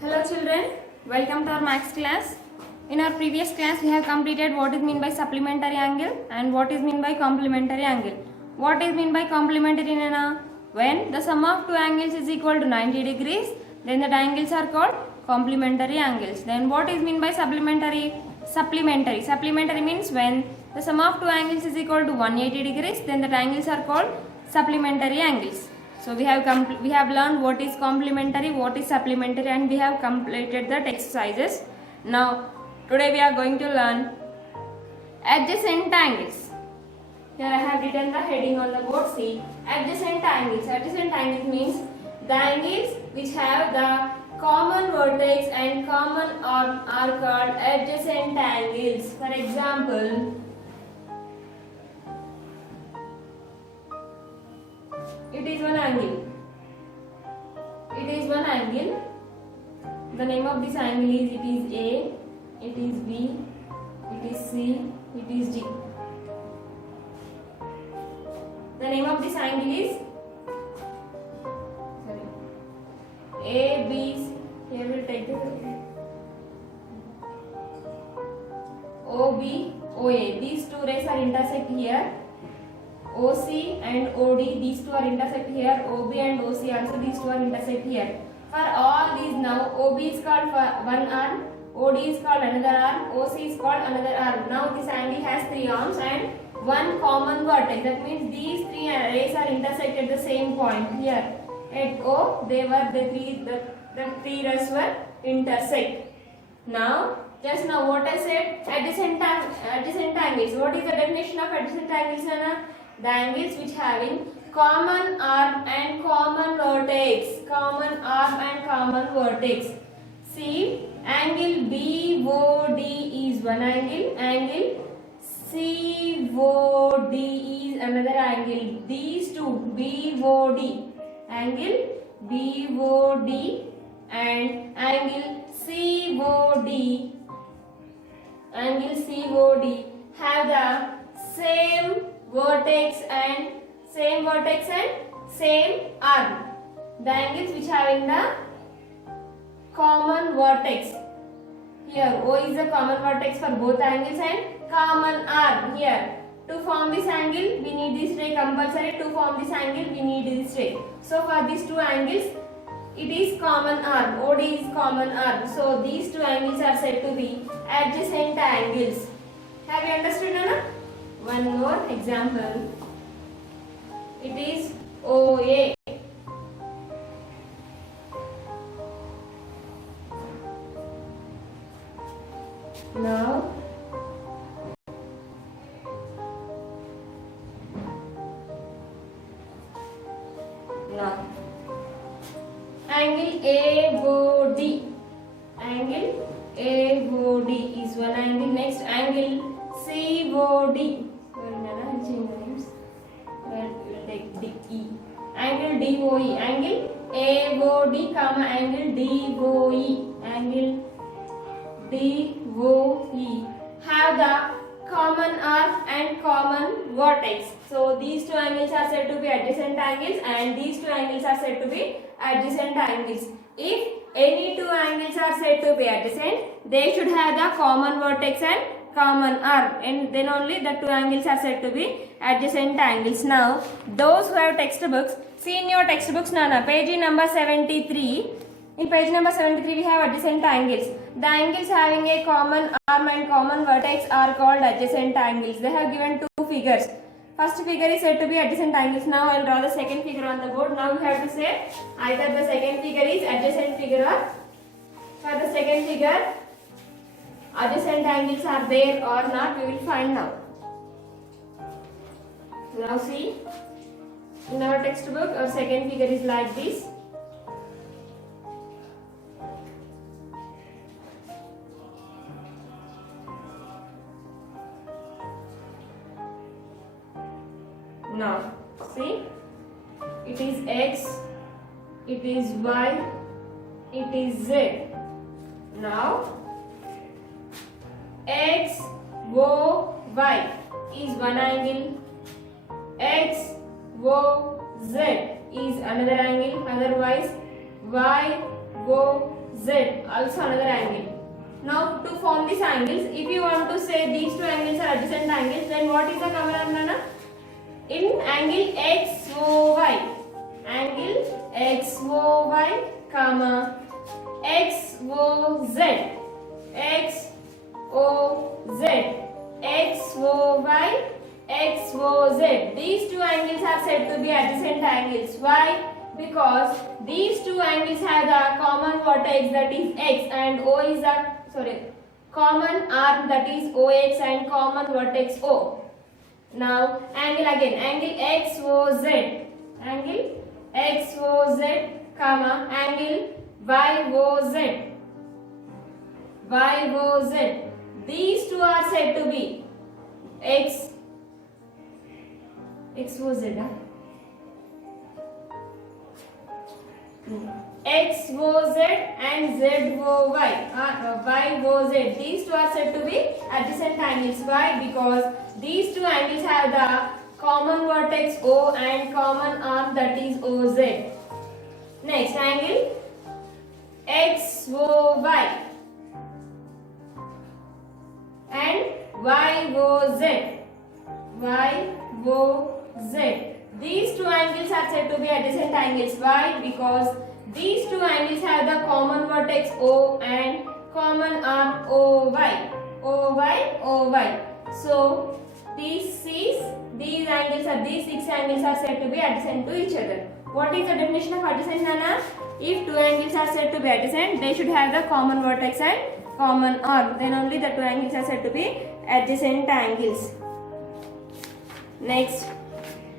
Hello children, welcome to our maths class. In our previous class we have completed what is mean by supplementary angle and what is mean by complementary angle. What is mean by complementary Nana? When the sum of two angles is equal to 90 degrees, then the angles are called complementary angles. Then what is mean by supplementary? Supplementary means when the sum of two angles is equal to 180 degrees, then the angles are called supplementary angles. So we have learned what is complementary, what is supplementary, and we have completed that exercises. Now today we are going to learn adjacent angles. Here I have written the heading on the board. See, adjacent angles. Adjacent angles means the angles which have the common vertex and common arm are called adjacent angles. For example, it is one angle. It is one angle. The name of this angle is it is A, it is B, it is C, it is D. The name of this angle is A, B, C. Here we will take the O, B, O, A. These two rays are intersect here. OC and OD, these two are intersect here. OB and OC also, these two are intersect here. For all these now, OB is called one arm, OD is called another arm, OC is called another arm. Now this angle has three arms and one common vertex. That means these three rays are intersect at the same point here. At O, the three rays were intersect. Now, just now what I said, adjacent angles. What is the definition of adjacent angles, Nana? The angles which having common arm and common vertex. Common arm and common vertex. See, angle BOD is one angle. Angle COD is another angle. These two, BOD, angle BOD and angle COD, have the same vertex and same arm. The angles which having the common vertex. Here O is the common vertex for both angles and common arm. Here to form this angle we need this ray compulsory. To form this angle we need this ray. So for these two angles it is common arm. OD is common arm. So these two angles are said to be adjacent angles. Have you understood, Anna? One more example. It is OA. Now, angle AOD. Angle AOD is one angle. Next angle COD. Angle DOE, angle AOD, angle DOE, angle DOE have the common arc and common vertex. So these two angles are said to be adjacent angles and these two angles are said to be adjacent angles. If any two angles are said to be adjacent, they should have the common vertex and common arm, and then only the two angles are said to be adjacent angles. Now, those who have textbooks, see in your textbooks, Nana, page number 73. In page number 73, we have adjacent angles. The angles having a common arm and common vertex are called adjacent angles. They have given two figures. First figure is said to be adjacent angles. Now, I will draw the second figure on the board. Now, you have to say either the second figure is adjacent figure or for the second figure, adjacent angles are there or not, we will find now. Now see, in our textbook, our second figure is like this. Now, see, it is X, it is Y, it is Z. Now, X, O, Y is one angle, X, O, Z is another angle, otherwise Y, O, Z, also another angle. Now to form these angles, if you want to say these two angles are adjacent angles, then what is the common arm? In angle XOY, angle XOY, comma XOZ, XOZ, XOY, XOZ. These two angles are said to be adjacent angles. Why? Because these two angles have the common vertex, that is X, and O is the common arm, that is OX, and common vertex O. Now angle again, angle XOZ, angle XOZ, comma angle YOZ, YOZ. These two are said to be XOZ. XOZ and ZOY, YOZ. These two are said to be adjacent angles. Why? Because these two angles have the common vertex O and common arm, that is OZ. Next angle XOY and YOZ, YOZ. These two angles are said to be adjacent angles. Why? Because these two angles have the common vertex O and common arm OY, OY, OY. So these angles are, these six angles are said to be adjacent to each other. What is the definition of adjacent, Nana? If two angles are said to be adjacent, they should have the common vertex and common arm. Then only the two angles are said to be adjacent angles. Next.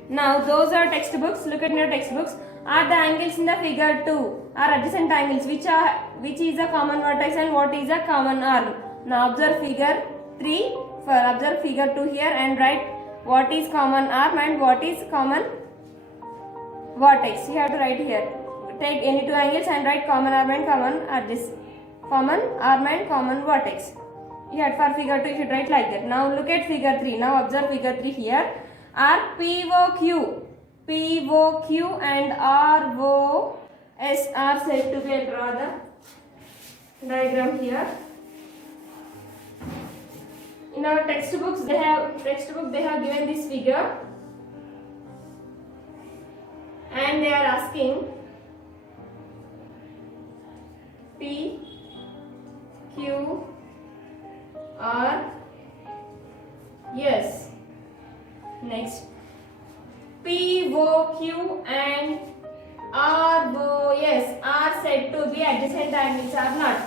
Now those are textbooks. Look at your textbooks. Are the angles in the figure 2 are adjacent angles? Which is the common vertex and what is the common arm? Now observe figure 3. Observe figure 2 here and write what is common arm and what is common vertex. You have to write here. Take any two angles and write common arm and common vertex. Here for figure 2 you should write like that. Now look at figure 3. Now observe figure 3 here. Are POQ and ROS are said to be, I'll draw the diagram here. In our textbooks they have given this figure and they are asking P, Q, R, S. Next, POQ and ROS are said to be adjacent angles or not?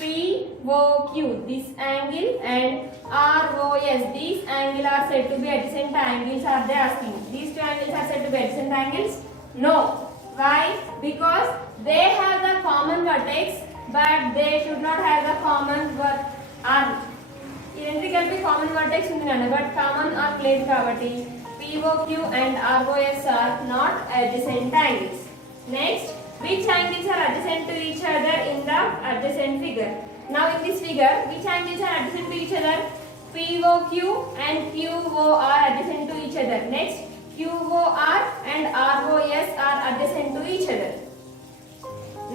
POQ, this angle, and ROS, these angles are said to be adjacent angles. Are they asking? These two angles are said to be adjacent angles? No. Why? Because they have the common vertex, but they should not have the common arm. Identical common vertex undi nana, but common arm లేదు కాబట్టి POQ and ROS are not adjacent angles. Next, which angles are adjacent to each other in the adjacent figure? Now in this figure, which angles are adjacent to each other? POQ and QO are adjacent to each other. Next, QOR and ROS are adjacent to each other.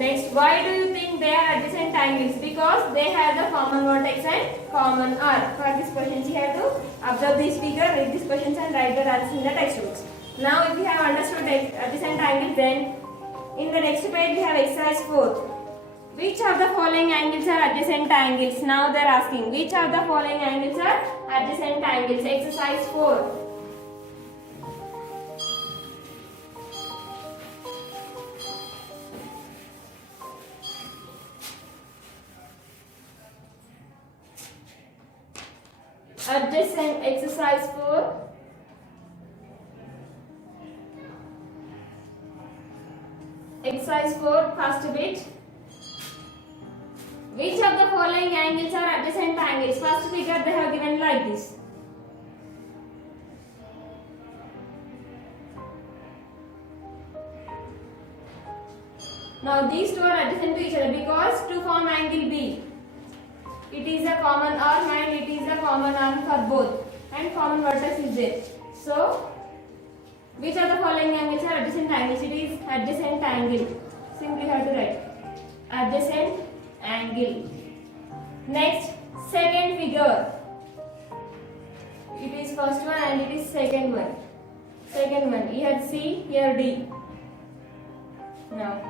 Next, why do you think they are adjacent angles? Because they have the common vertex and common arm. For this question, you have to observe this figure, read these questions and write the answers in the textbooks. Now, if you have understood adjacent angles, then in the next page we have exercise 4. Which of the following angles are adjacent angles? Now they are asking which of the following angles are adjacent angles. Exercise 4. Adjacent, exercise 4. Exercise 4, first bit. Which of the following angles are adjacent angles? First figure they have given like this. Now these two are adjacent to each other because to form angle B, it is a common arm and it is a common arm for both and common vertex is there. So which of the following angles are adjacent angles? It is adjacent angle. Simply have to write adjacent angle. Next, second figure. It is first one and it is second one. Second one. Here C, here D. Now,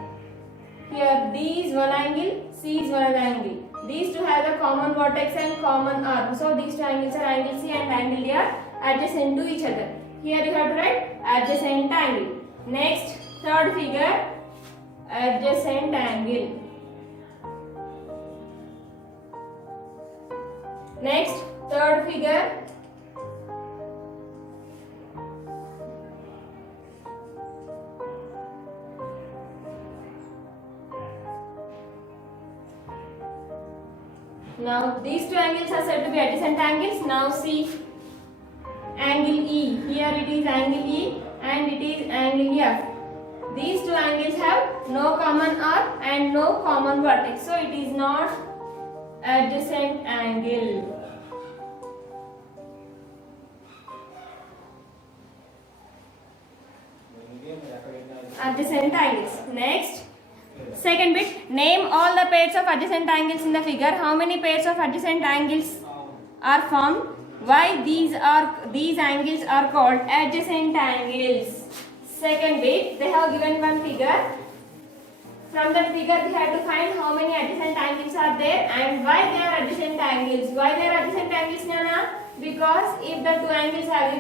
here D is one angle, C is one angle. These two have a common vertex and common arm. So these two angles are angle C and angle D are adjacent to each other. Here you have to write adjacent angle. Next, third figure, adjacent angle. Next, third figure, now these two angles are said to be adjacent angles. Now see angle E. Here it is angle E and it is angle F. These two angles have no common arc and no common vertex. So it is not adjacent angle. Adjacent angles. Next, second bit, name all the pairs of adjacent angles in the figure. How many pairs of adjacent angles are formed? Why these angles are called adjacent angles? Second bit, they have given one figure. From that figure we have to find how many adjacent angles are there and why they are adjacent angles. Why they are adjacent angles, Nana? Because if the two angles have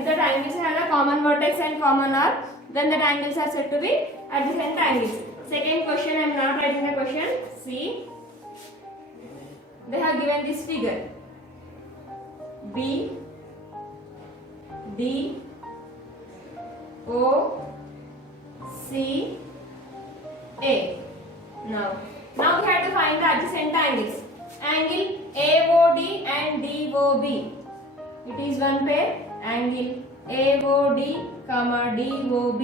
a common vertex and common arc, then the angles are said to be adjacent angles. Second question, I am not writing the question. See, they have given this figure. B, D, O, C, A. Now we have to find the adjacent angles. Angle AOD and DOB. It is one pair. Angle AOD, DOB.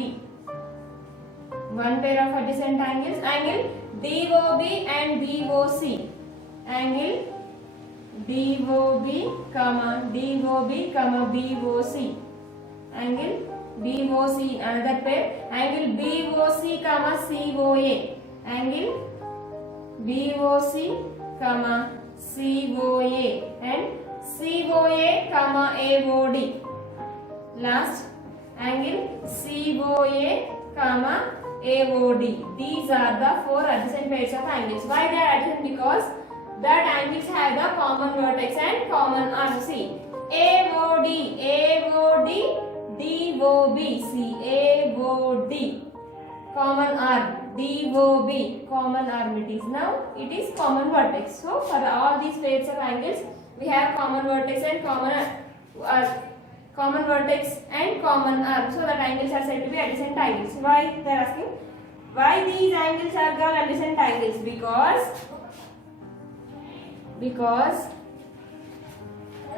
One pair of adjacent angles. Angle DOB and BOC. Angle DOB, BOC. Angle BOC, another pair. Angle BOC, COA. Angle BOC, COA and COA, AOD. Last, angle COA, AOD. These are the four adjacent pairs of angles. Why they are adjacent? Because that angles have the common vertex and common arc. See, AOD, DOB, AOD, common arc, DOB, common arm it is. Now it is common vertex. So for all these pairs of angles, we have common vertex and common vertex and common arm. So that angles are said to be adjacent angles. Why? They are asking why these angles are called adjacent angles? Because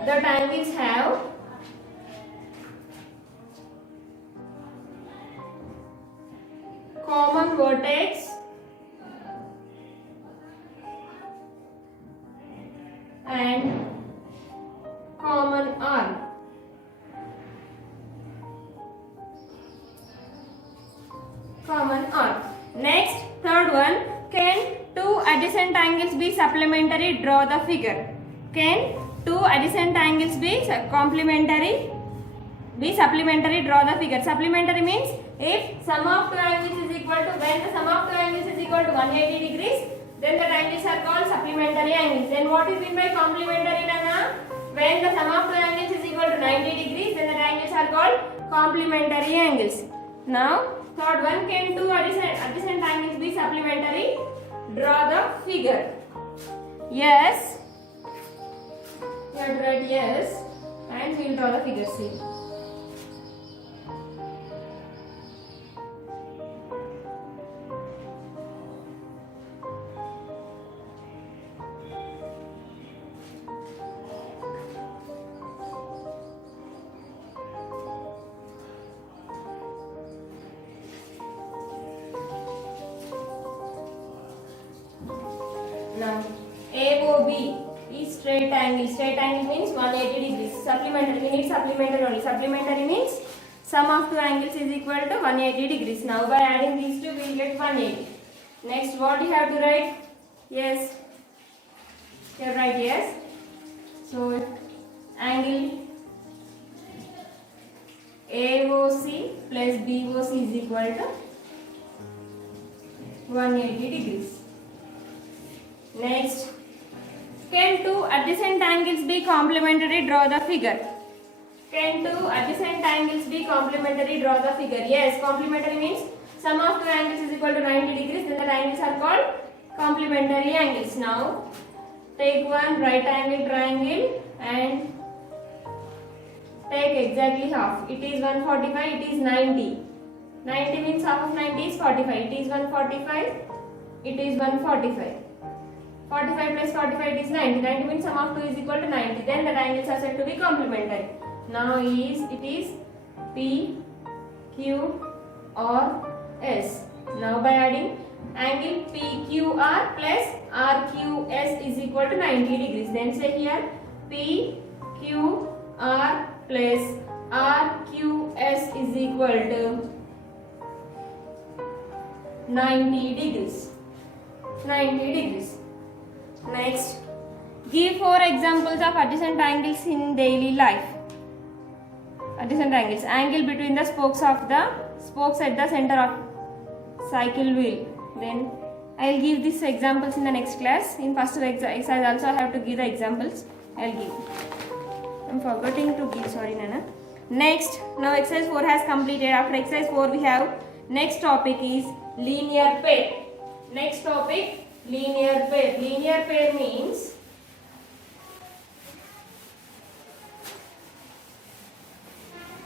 the angles have common vertex and common arm. Next, third one, can two adjacent angles be supplementary? Draw the figure. Can two adjacent angles be complementary? Be supplementary, draw the figure. Supplementary means if sum of two angles is equal to, when the sum of two angles is equal to 180 degrees, then the angles are called supplementary angles. Then what is meant by complementary, Nana? When the sum of two angles is equal to 90 degrees, then the angles are called complementary angles. Now, third one, can two adjacent angles be supplementary? Draw the figure. Yes. You have to write yes and we will draw the figure. See. Now, AOB is straight angle. Straight angle means 180 degrees. Supplementary, we need supplementary only. Supplementary means sum of two angles is equal to 180 degrees. Now, by adding these two, we will get 180. Next, what you have to write? Yes. Here write yes. So angle AOC plus BOC is equal to 180 degrees. Next, can two adjacent angles be complementary? Draw the figure. Can two adjacent angles be complementary? Draw the figure. Yes, complementary means sum of two angles is equal to 90 degrees. Then the angles are called complementary angles. Now, take one right angle triangle and take exactly half. It is 145, it is 90. 90 means half of 90 is 45. It is 145, it is 145. 45 plus 45 is 90. 90 means sum of 2 is equal to 90. Then the angles are said to be complementary. Now it is P, Q or S. Now by adding angle PQR plus RQS is equal to 90 degrees. Then say here PQR plus RQS is equal to 90 degrees. 90 degrees. Next, give 4 examples of adjacent angles in daily life. Adjacent angles. Angle between the spokes at the center of cycle wheel. Then I will give these examples in the next class. In first exercise also I have to give the examples. I will give. I am forgetting to give. Sorry, Nana. Next, now exercise 4 has completed. After exercise 4 we have next topic is linear pair. Next topic, linear pair. Linear pair means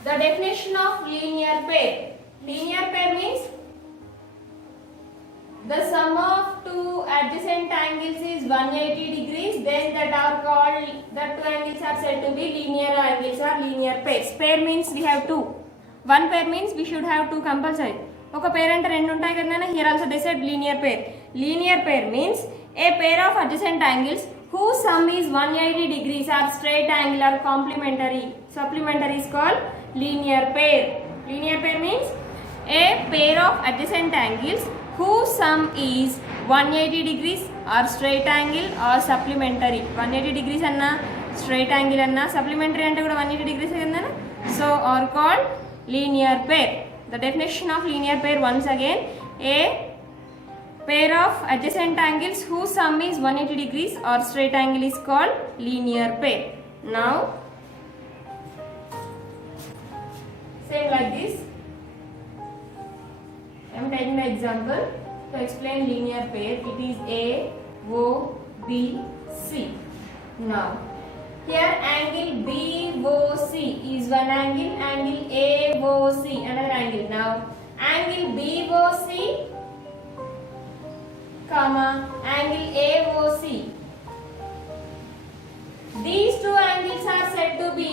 the definition of linear pair. Linear pair means the sum of two adjacent angles is 180 degrees. Then that are called, the two angles are said to be linear angles or linear pairs. Pair means we have two. One pair means we should have two compulsory. ఒక పేర్ అంటే రెండు ఉంటాయి కదా. Here also they said linear pair. Linear pair means A pair of adjacent angles whose sum is 180 degrees are straight angle or complementary. Supplementary is called linear pair. Linear pair means a pair of adjacent angles whose sum is 180 degrees or straight angle or supplementary. 180 degrees anna straight angle anna supplementary ante kuda 180 degrees kadana. So are called linear pair. The definition of linear pair once again, a pair of adjacent angles whose sum is 180 degrees or straight angle is called linear pair. Now same like this, I am taking the example to explain linear pair. It is A, O, B, C. Now here angle BOC is one angle, angle AOC another angle. Now angle BOC comma angle AOC, these two angles are said to be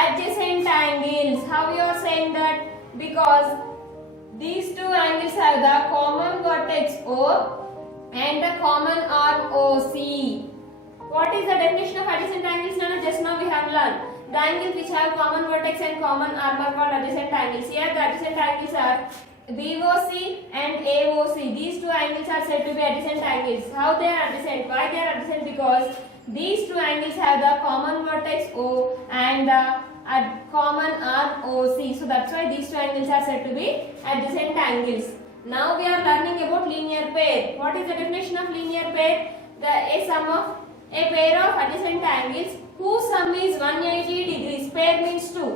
adjacent angles. How you are saying that? Because these two angles have the common vertex O and the common arm OC. What is the definition of adjacent angles? Nana, just now we have learned. The angles which have common vertex and common arm are called adjacent angles. Here the adjacent angles are BOC and AOC. These two angles are said to be adjacent angles. How they are adjacent? Why they are adjacent? Because these two angles have the common vertex O and the common arm OC. So that's why these two angles are said to be adjacent angles. Now we are learning about linear pair. What is the definition of linear pair? A pair of adjacent angles whose sum is 180 degrees. Pair means two.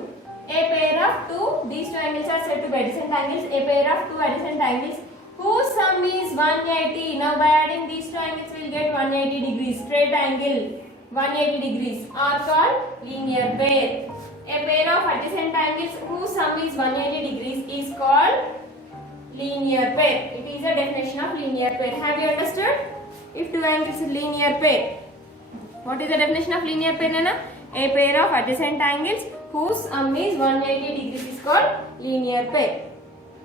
A pair of two, these two angles are said to be adjacent angles. A pair of two adjacent angles whose sum is 180. Now by adding these two angles we will get 180 degrees. Straight angle 180 degrees are called linear pair. A pair of adjacent angles whose sum is 180 degrees is called linear pair. It is a definition of linear pair. Have you understood? If two angles is linear pair. What is the definition of linear pair, Nana? A pair of adjacent angles whose sum is 180 degrees is called linear pair.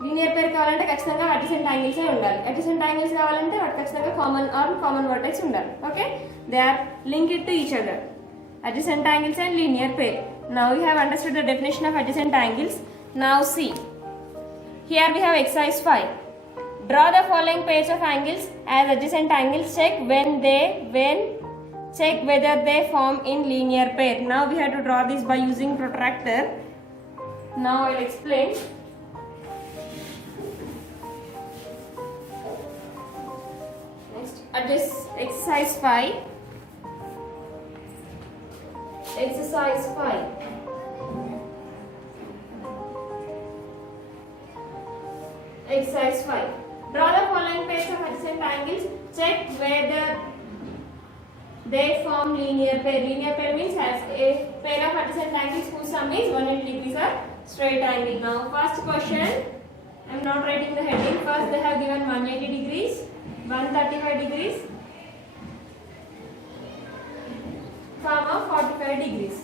Linear pair కావాలంటే ఖచ్చితంగా adjacent angles ఏ ఉండాలి. Adjacent angles కావాలంటే వాటి ఖచ్చితంగా common arm, common vertex ఉండాలి. Okay? They are linked to each other. Adjacent angles and linear pair. Now you have understood the definition of adjacent angles. Now see. Here we have exercise 5. Draw the following pairs of angles as adjacent angles. Check when check whether they form in linear pair. Now we have to draw this by using protractor. Now I will explain. Next, at this exercise 5. Exercise 5. Exercise 5. Draw the following pairs of adjacent angles. Check whether they form linear pair. Linear pair means has a pair of adjacent angles whose sum is 180 degrees or straight angle. Now, first question, I am not writing the heading. First, they have given 180 degrees, 135 degrees, comma 45 degrees.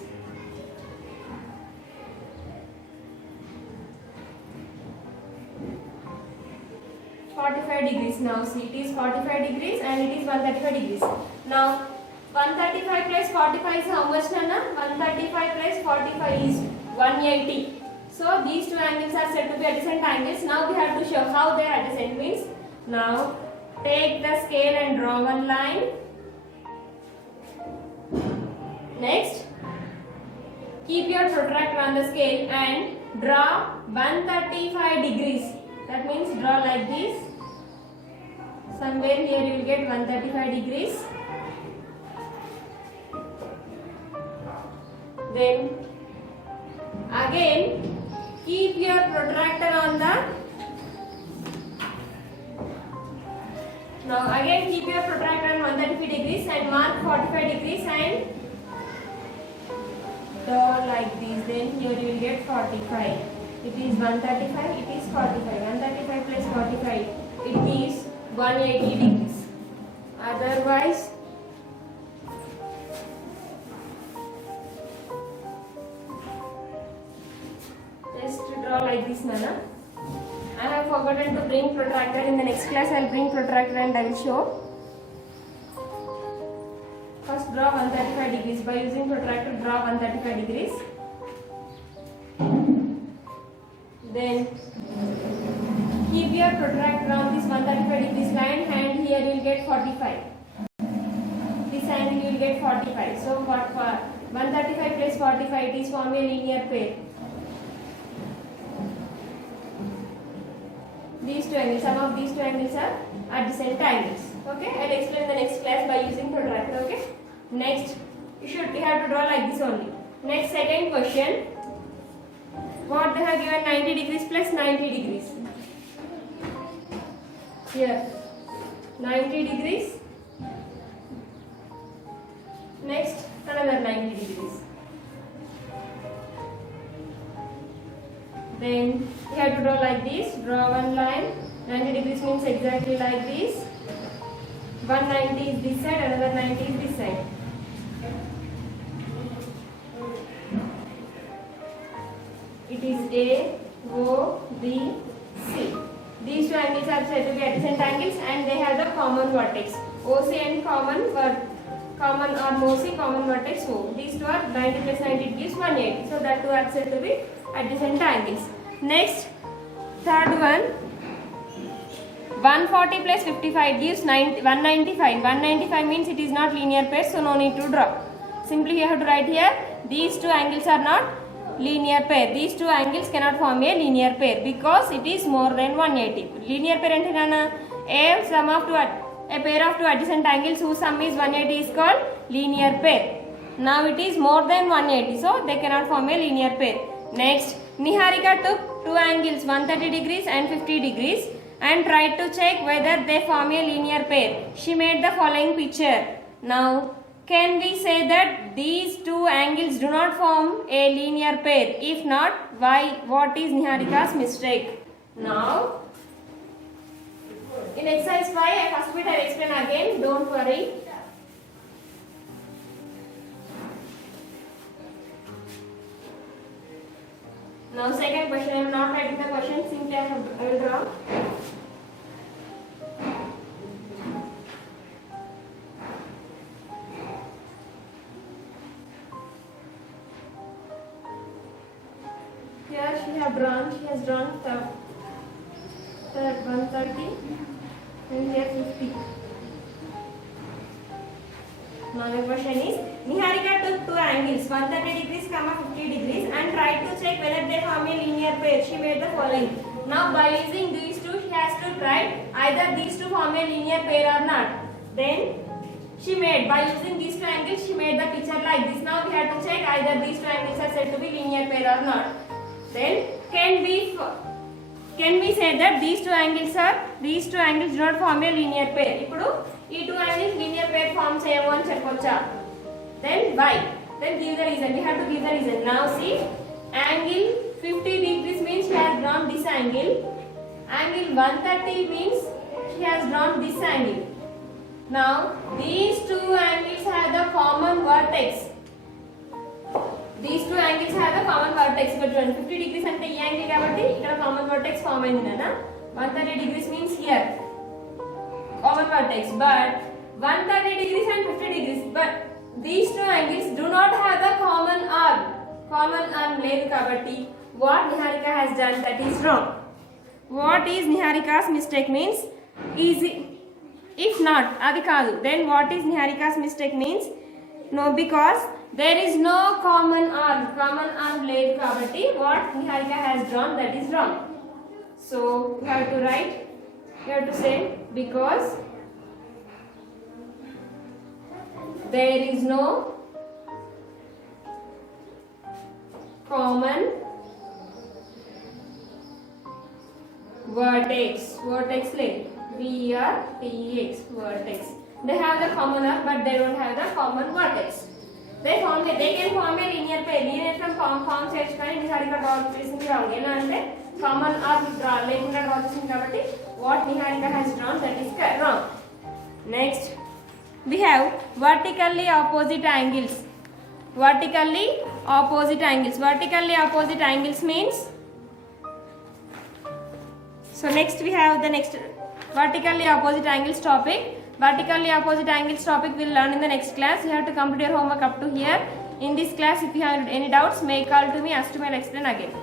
Now see, it is 45 degrees and it is 135 degrees. Now 135 plus 45 is how much, Nana? 135 plus 45 is 180. So these two angles are said to be adjacent angles. Now we have to show how they are adjacent means. Now take the scale and draw one line. Next, keep your protractor on the scale and draw 135 degrees. That means draw like this. Somewhere here you will get 135 degrees. Then again keep your protractor on the keep your protractor on 135 degrees and mark 45 degrees and draw like this. Then here you will get 45. It is 135, it is 45. 135 plus 45, it gives 180 degrees. Otherwise, just draw like this, Nana. I have forgotten to bring protractor. In the next class, I will bring protractor and I will show. First, draw 135 degrees. By using protractor, draw 135 degrees. Then keep your protractor on this 135 degrees line and here you will get 45. This angle you will get 45. So what for 135 plus 45, it is form a linear pair. These two angles, some of these two angles are adjacent angles. Okay, I will explain the next class by using protractor. Okay. Next, you have to draw like this only. Next, second question. What they have given 90 degrees plus 90 degrees. Here 90 degrees. Next, another 90 degrees. Then you have to draw like this. Draw one line. 90 degrees means exactly like this. 190 is this side, another 90 is this side. It is A, O, B, C. These two angles are said to be adjacent angles and they have the common vertex. OC and common or MOC, common vertex O. These two are 90 plus 90 gives 180. So that two are said to be adjacent angles. Next, third one. 140 plus 55 gives 195. 195 means it is not linear pair, so no need to draw. Simply you have to write here, these two angles are not linear pair. These two angles cannot form a linear pair because it is more than 180. Linear pair ante nana, a pair of two adjacent angles whose sum is 180 is called linear pair. Now it is more than 180, so they cannot form a linear pair. Next, Niharika took two angles 130 degrees and 50 degrees and tried to check whether they form a linear pair. She made the following picture. Now, can we say that these two angles do not form a linear pair? If not, why? What is Niharika's mistake? Now, in exercise 5, first bit I will explain again. Don't worry. Now, second question. I am not writing the question. Simply I will draw. Here she has drawn third 130 and here 50. Now the question is, Niharika took two angles 130 degrees, 50 degrees and tried to check whether they form a linear pair. She made the following. Now by using these two, she has to try either these two form a linear pair or not. Then she made, by using these two angles, she made the picture like this. Now we have to check either these two angles are said to be linear pair or not. Then can we say that these two angles do not form a linear pair? ఇప్పుడు ఈ two angles linear pair form చేయవు అని చెప్పొచ్చా? Then why? Then give the reason. We have to give the reason. Now see, angle 50 degrees means she has drawn this angle. Angle 130 means she has drawn this angle. Now these two angles have the common vertex. These two angles have the common vertex. But 50 degrees అంటే ఈ angle కాబట్టి ఇక్కడ common vertex form అయింది కదా. 130 degrees means here common vertex. But 130 degrees and 50 degrees. But these two angles do not have the common arm. Common arm లేదు కాబట్టి what Niharika has done, that is wrong. What is Niharika's mistake means easy. If not, అది కాదు. Then what is Niharika's mistake means no, because there is no common arm. Common arm లేదు కాబట్టి what Niharika has drawn, that is wrong. So you have to write, you have to say because there is no common vertex. Vertex లేదు. VRTX, vertex. They have the common arm, but they don't have the common vertex. They can form a linear pair. Linear form చేయొచ్చు కానీ Niharika draw చేసింది wrong. ఎలా అంటే common arm draw లేకుండా draw చేసింది కాబట్టి what Niharika has drawn, that is wrong. Next we have vertically opposite angles. Vertically opposite angles. Vertically opposite angles means, so next we have the next vertically opposite angles topic. Vertically opposite angles topic we'll learn in the next class. You have to complete your homework up to here. In this class, if you have any doubts, may call to me. As to me, I'll explain again.